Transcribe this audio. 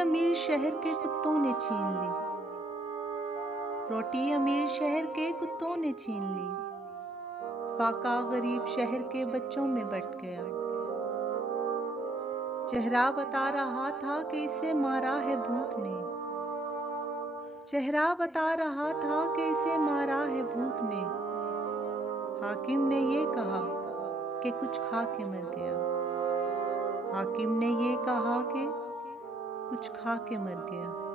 अमीर शहर के कुत्तों ने छीन ली, रोटी अमीर शहर के कुत्तों ने छीन ली, फाका गरीब शहर के बच्चों में बट गया। चेहरा बता रहा था कि इसे मारा है भूख ने, चेहरा बता रहा था कि इसे मारा है भूख ने। हाकिम ने ये कहा कि कुछ खा के मर गया, हाकिम ने ये कहा कि कुछ खा के मर गया।